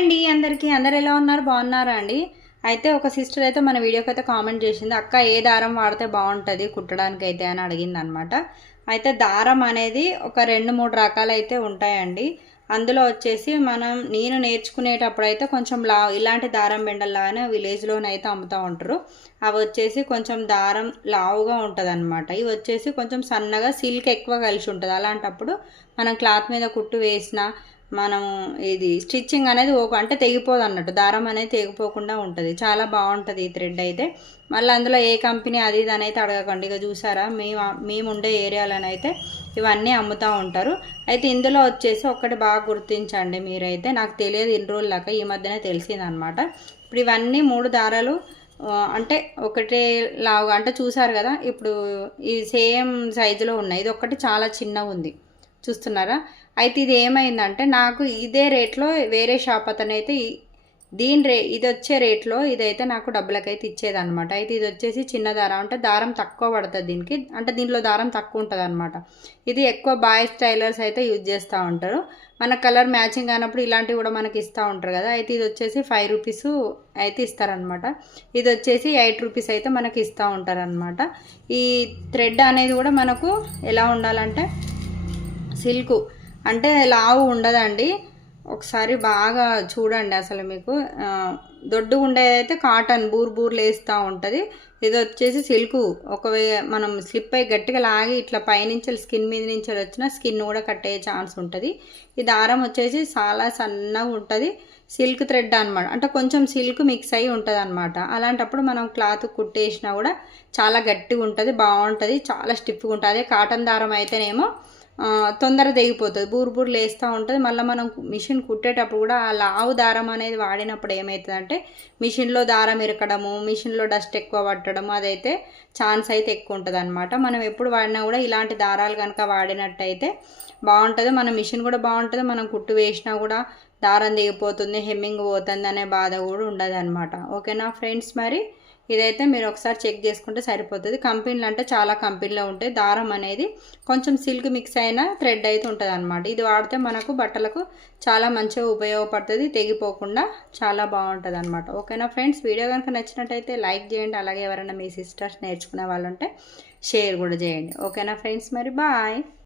అండి అందరికీ. అందరు ఎలా ఉన్నారు? బాగున్నారా అండి? అయితే ఒక సిస్టర్ అయితే మన వీడియోకి అయితే కామెంట్ చేసింది, అక్క ఏ దారం వాడితే బాగుంటుంది కుట్టడానికి అయితే అని అడిగింది అనమాట. అయితే దారం అనేది ఒక 2-3 రకాలు అయితే ఉంటాయండి. అందులో వచ్చేసి నేను నేర్చుకునేటప్పుడు అయితే కొంచెం ఇలాంటి దారం బెండల్లాగానే విలేజ్లోనైతే అమ్ముతూ ఉంటారు. అవి వచ్చేసి కొంచెం దారం లావుగా ఉంటుంది అనమాట. ఇవి వచ్చేసి కొంచెం సన్నగా సిల్క్ ఎక్కువ కలిసి ఉంటుంది. అలాంటప్పుడు మనం క్లాత్ మీద కుట్టు వేసిన మనం ఇది స్టిచ్చింగ్ అనేది అంటే తెగిపోదు అన్నట్టు, దారం అనేది తెగిపోకుండా ఉంటుంది. చాలా బాగుంటుంది ఈ థ్రెడ్ అయితే. మళ్ళీ అందులో ఏ కంపెనీ అది ఇది అని అయితే అడగకండి. ఇక చూసారా, మేము ఉండే ఏరియాలోనైతే ఇవన్నీ అమ్ముతూ ఉంటారు. అయితే ఇందులో వచ్చేసి ఒక్కటి బాగా గుర్తించండి మీరైతే, నాకు తెలియదు ఇన్ని రోజుల దాకా, ఈ మధ్యనే తెలిసిందనమాట. ఇప్పుడు ఇవన్నీ 3 దారాలు అంటే ఒకటే లావుగా అంటే చూసారు కదా, ఇప్పుడు ఈ సేమ్ సైజులో ఉన్నాయి. ఇది ఒక్కటి చాలా చిన్నగా ఉంది, చూస్తున్నారా? అయితే ఇది ఏమైందంటే, నాకు ఇదే రేట్లో వేరే షాప్ అతను అయితే ఇది వచ్చే రేట్లో ఇదైతే నాకు డబ్బులకైతే ఇచ్చేదనమాట. అయితే ఇది వచ్చేసి చిన్న దారం, అంటే దారం తక్కువ పడుతుంది దీనికి, అంటే దీంట్లో దారం తక్కువ ఉంటుంది అనమాట. ఇది ఎక్కువ బాయ్స్ టైలర్స్ అయితే యూజ్ చేస్తూ ఉంటారు. మన కలర్ మ్యాచింగ్ అయినప్పుడు ఇలాంటివి కూడా మనకి ఇస్తూ ఉంటారు కదా. అయితే ఇది వచ్చేసి 5 రూపీస్ అయితే ఇస్తారనమాట. ఇది వచ్చేసి 8 రూపీస్ అయితే మనకి ఇస్తూ ఉంటారనమాట. ఈ థ్రెడ్ అనేది కూడా మనకు ఎలా ఉండాలంటే సిల్క్, అంటే లావు ఉండదండి. ఒకసారి బాగా చూడండి, అసలు మీకు దొడ్డు ఉండేదైతే కాటన్ బూర్లు వేస్తూ ఉంటుంది. ఇది వచ్చేసి సిల్క్. మనం స్లిప్ అయ్యి గట్టిగా లాగి ఇట్లా పైనుంచి స్కిన్ మీద నుంచి వచ్చిన స్కిన్ కూడా కట్టే ఛాన్స్ ఉంటుంది. ఈ దారం వచ్చేసి చాలా సన్నగా ఉంటుంది, సిల్క్ థ్రెడ్ అనమాట. అంటే కొంచెం సిల్క్ మిక్స్ అయ్యి ఉంటుంది అనమాట. అలాంటప్పుడు మనం క్లాత్ కుట్టేసినా కూడా చాలా గట్టిగా ఉంటుంది, బాగుంటుంది, చాలా స్టిఫ్గా ఉంటుంది. అదే కాటన్ దారం అయితేనేమో తొందరగా తెగిపోతుంది, బూర్లు వేస్తూ ఉంటుంది. మళ్ళీ మనం మిషన్ కుట్టేటప్పుడు కూడా ఆ లావు దారం అనేది వాడినప్పుడు ఏమవుతుందంటే మిషన్లో దారం ఇరకడము, మిషన్లో డస్ట్ ఎక్కువ పట్టడం, అదైతే ఛాన్స్ అయితే ఎక్కువ ఉంటుంది అనమాట. మనం ఎప్పుడు వాడినా కూడా ఇలాంటి దారాలు కనుక వాడినట్టయితే బాగుంటుంది. మన మిషన్ కూడా బాగుంటుంది, మనం కుట్టు వేసినా కూడా దారం దిగిపోతుంది, హెమ్మింగ్ పోతుంది అనే బాధ కూడా ఉండదు అనమాట. ఓకేనా ఫ్రెండ్స్, మరి ఇదైతే మీరు ఒకసారి చెక్ చేసుకుంటే సరిపోతుంది. కంపెనీలు అంటే చాలా కంపెనీలో ఉంటాయి. దారం అనేది కొంచెం సిల్క్ మిక్స్ అయిన థ్రెడ్ అయితే ఉంటుంది అనమాట. ఇది వాడితే మనకు బట్టలకు చాలా మంచిగా ఉపయోగపడుతుంది, తెగిపోకుండా చాలా బాగుంటుంది అనమాట. ఓకేనా ఫ్రెండ్స్, వీడియో కనుక నచ్చినట్టయితే లైక్ చేయండి. అలాగే ఎవరైనా మీ సిస్టర్స్ నేర్చుకునే వాళ్ళు ఉంటే షేర్ కూడా చేయండి. ఓకేనా ఫ్రెండ్స్, మరి బాయ్.